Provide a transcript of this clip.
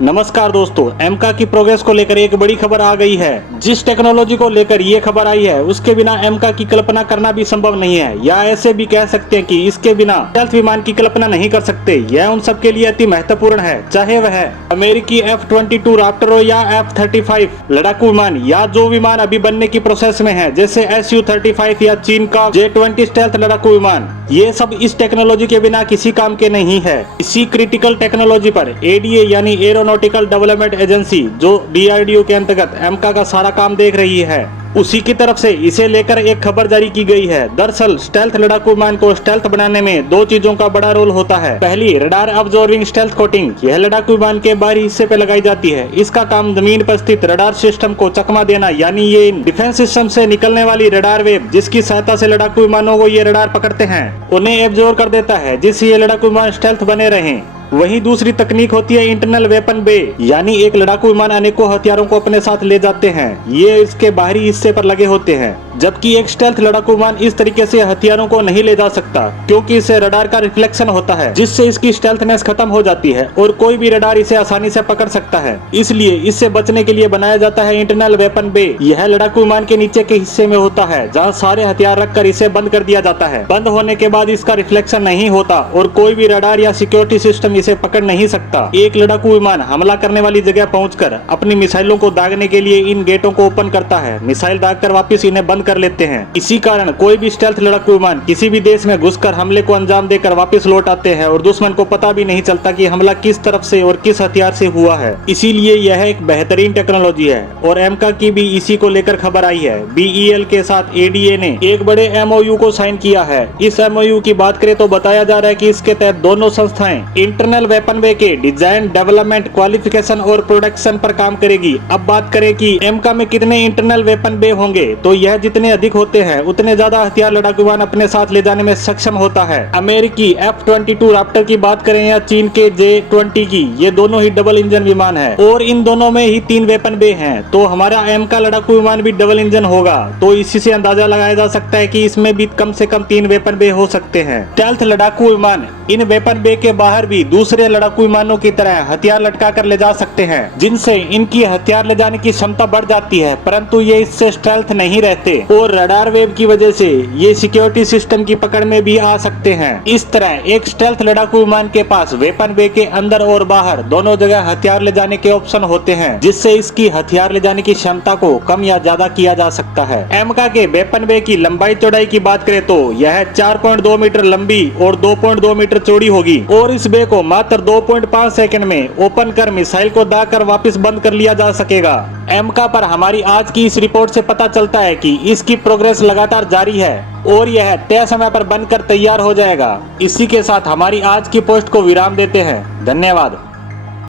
नमस्कार दोस्तों, एमका की प्रोग्रेस को लेकर एक बड़ी खबर आ गई है। जिस टेक्नोलॉजी को लेकर ये खबर आई है उसके बिना एमका की कल्पना करना भी संभव नहीं है, या ऐसे भी कह सकते हैं कि इसके बिना स्टेल्थ विमान की कल्पना नहीं कर सकते। यह उन सब के लिए अति महत्वपूर्ण है, चाहे वह अमेरिकी F-22 राप्टर हो या F-35 लड़ाकू विमान, या जो विमान अभी बनने की प्रोसेस में है जैसे Su-35 या चीन का J-20 स्टेल्थ लड़ाकू विमान। ये सब इस टेक्नोलॉजी के बिना किसी काम के नहीं है। इसी क्रिटिकल टेक्नोलॉजी पर ADA यानी एरोनॉटिकल डेवलपमेंट एजेंसी, जो DRDO के अंतर्गत एमका का सारा काम देख रही है, उसी की तरफ से इसे लेकर एक खबर जारी की गई है। दरअसल स्टेल्थ लड़ाकू विमान को स्टेल्थ बनाने में दो चीजों का बड़ा रोल होता है। पहली, रडार अब्जॉर्बिंग स्टेल्थ कोटिंग। यह लड़ाकू विमान के बाहरी हिस्से पे लगाई जाती है। इसका काम जमीन पर स्थित रडार सिस्टम को चकमा देना, यानी ये डिफेंस सिस्टम से निकलने वाली रडार वेव जिसकी सहायता से लड़ाकू विमानों को ये रडार पकड़ते हैं, उन्हें एब्जॉर्ब कर देता है, जिससे ये लड़ाकू विमान स्टेल्थ बने रहें। वहीं दूसरी तकनीक होती है इंटरनल वेपन बे, यानी एक लड़ाकू विमान अनेकों हथियारों को अपने साथ ले जाते हैं। ये इसके बाहरी हिस्से पर लगे होते हैं, जबकि एक स्टेल्थ लड़ाकू विमान इस तरीके से हथियारों को नहीं ले जा सकता, क्योंकि इससे रडार का रिफ्लेक्शन होता है, जिससे इसकी स्टेल्थनेस खत्म हो जाती है और कोई भी रडार इसे आसानी से पकड़ सकता है। इसलिए इससे बचने के लिए बनाया जाता है इंटरनल वेपन बे। यह लड़ाकू विमान के नीचे के हिस्से में होता है, जहाँ सारे हथियार रखकर इसे बंद कर दिया जाता है। बंद होने के बाद इसका रिफ्लेक्शन नहीं होता और कोई भी रडार या सिक्योरिटी सिस्टम इसे पकड़ नहीं सकता। एक लड़ाकू विमान हमला करने वाली जगह पहुंचकर अपनी मिसाइलों को दागने के लिए इन गेटों को ओपन करता है। मिसाइल दागकर वापस इन्हें बंद कर लेते हैं। इसी कारण कोई भी स्टेल्थ लड़ाकू विमान किसी भी देश में घुसकर हमले को अंजाम देकर वापस लौट आते हैं और दुश्मन को पता भी नहीं चलता कि हमला किस तरफ से और किस हथियार से हुआ है। इसीलिए यह एक बेहतरीन टेक्नोलॉजी है और एमका की भी इसी को लेकर खबर आई है। BEL के साथ ADA ने एक बड़े MOU को साइन किया है। इस MOU की बात करें तो बताया जा रहा है कि इसके तहत दोनों संस्थाएं इंटरनल वेपन वे के डिजाइन, डेवलपमेंट, क्वालिफिकेशन और प्रोडक्शन पर काम करेगी। अब बात करें कि एमका में कितने इंटरनल वेपन बे होंगे, तो यह जितने अधिक होते हैं उतने ज्यादा हथियार लड़ाकू विमान अपने साथ ले जाने में सक्षम होता है। अमेरिकी F-22 राप्टर की बात करें या चीन के J-20 की, ये दोनों ही डबल इंजन विमान है और इन दोनों में ही 3 वेपन बे हैं। तो हमारा एमका लड़ाकू विमान भी डबल इंजन होगा, तो इसी से अंदाजा लगाया जा सकता है कि इसमें भी कम से कम 3 वेपन बे हो सकते हैं। स्टेल्थ लड़ाकू विमान इन वेपन बे के बाहर भी दूसरे लड़ाकू विमानों की तरह हथियार लटका कर ले जा सकते हैं, जिनसे इनकी हथियार ले जाने की क्षमता बढ़ जाती है, परंतु ये इससे स्टेल्थ नहीं रहते और रडार वेव की वजह से ये सिक्योरिटी सिस्टम की पकड़ में भी आ सकते हैं। इस तरह एक स्टेल्थ लड़ाकू विमान के पास वेपन बे के अंदर और बाहर दोनों जगह हथियार ले जाने के ऑप्शन होते हैं, जिससे इसकी हथियार ले जाने की क्षमता को कम या ज्यादा किया जा सकता है। एमका के वेपन बे की लंबाई चौड़ाई की बात करें तो यह 4.2 मीटर लंबी और 2.2 मीटर चौड़ी होगी और इस बे को मात्र 2.5 सेकंड में ओपन कर मिसाइल को दागकर वापस बंद कर लिया जा सकेगा। एमका पर हमारी आज की इस रिपोर्ट से पता चलता है कि इसकी प्रोग्रेस लगातार जारी है और यह तय समय पर बनकर तैयार हो जाएगा। इसी के साथ हमारी आज की पोस्ट को विराम देते हैं। धन्यवाद।